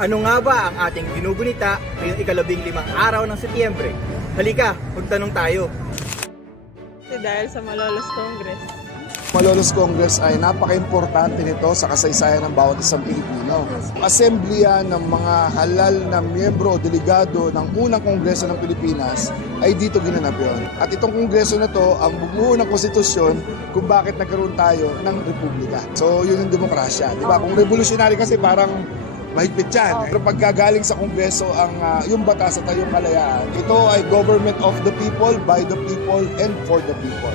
Ano nga ba ang ating ginugunita ngayong ika-15 araw ng Setyembre? Halika, magtanong tayo. Dahil sa Malolos Congress. Malolos Congress ay napaka-importante nito sa kasaysayan ng bawat isang Pilipino. Asembleya ng mga halal na miyembro o delegado ng unang Kongreso ng Pilipinas ay dito ginanap yun. At itong Kongreso na to ang bumuo ng konstitusyon kung bakit nagkaroon tayo ng Republika. So yun yung demokrasya. Diba? Kung revolutionary kasi parang mahigpit yan. Pero pagkagaling sa Kongreso yung batas at yung kalayaan, ito ay government of the people, by the people, and for the people.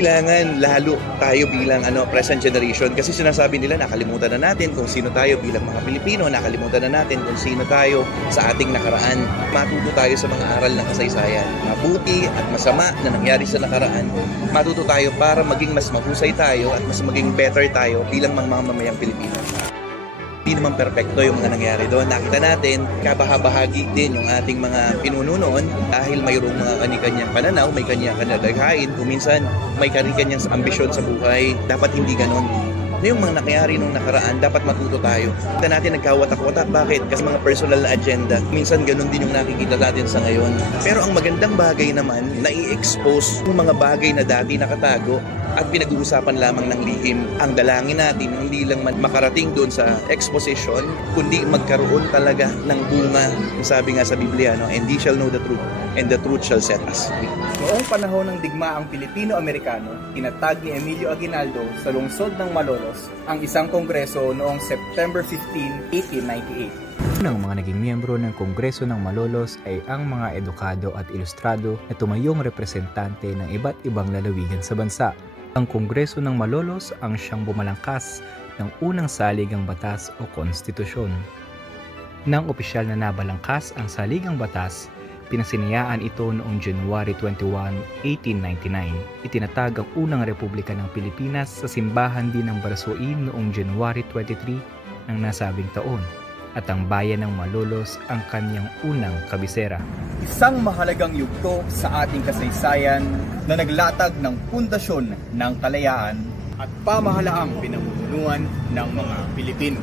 Kailangan lalo tayo bilang present generation kasi sinasabi nila nakalimutan na natin kung sino tayo bilang mga Pilipino, nakalimutan na natin kung sino tayo sa ating nakaraan. Matuto tayo sa mga aral ng kasaysayan. Mabuti at masama na nangyari sa nakaraan, matuto tayo para maging mas mahusay tayo at mas maging better tayo bilang mga mamamayang Pilipino. Hindi naman perpekto yung mga nangyari doon. Nakita natin, kabahabahagi din yung ating mga pinuno noon dahil mayroong mga kani-kanyang pananaw, may kanya-kanyang daghain, kuminsan may kani-kanyang ambisyon sa buhay. Dapat hindi ganon. Na yung mga nangyari nung nakaraan, dapat matuto tayo. Kita natin nagkawatak-watak. Bakit? Kasi mga personal na agenda. Minsan ganun din yung nakikita natin sa ngayon. Pero ang magandang bagay naman, na-i-expose yung mga bagay na dati nakatago at pinag-uusapan lamang ng lihim. Ang dalangin natin, hindi lang makarating doon sa exposition, kundi magkaroon talaga ng bunga. Sabi nga sa Biblia, and ye shall know the truth, and the truth shall set us free. Noong panahon ng digmaang Pilipino-Amerikano, tinatag ni Emilio Aguinaldo sa lungsod ng Malolos ang isang kongreso noong September 15, 1898. Unang mga naging miyembro ng Kongreso ng Malolos ay ang mga edukado at ilustrado na tumayong representante ng iba't ibang lalawigan sa bansa. Ang Kongreso ng Malolos ang siyang bumalangkas ng unang saligang batas o konstitusyon. Nang opisyal na nabalangkas ang saligang batas, pinasinayaan ito noong January 21, 1899. Itinatag ang unang Republika ng Pilipinas sa simbahan din ng Barsoin noong January 23 ng nasabing taon. At ang bayan ng Malolos ang kanyang unang kabisera. Isang mahalagang yugto sa ating kasaysayan na naglatag ng pundasyon ng kalayaan at pamahalaang pinamumunuan ng mga Pilipino.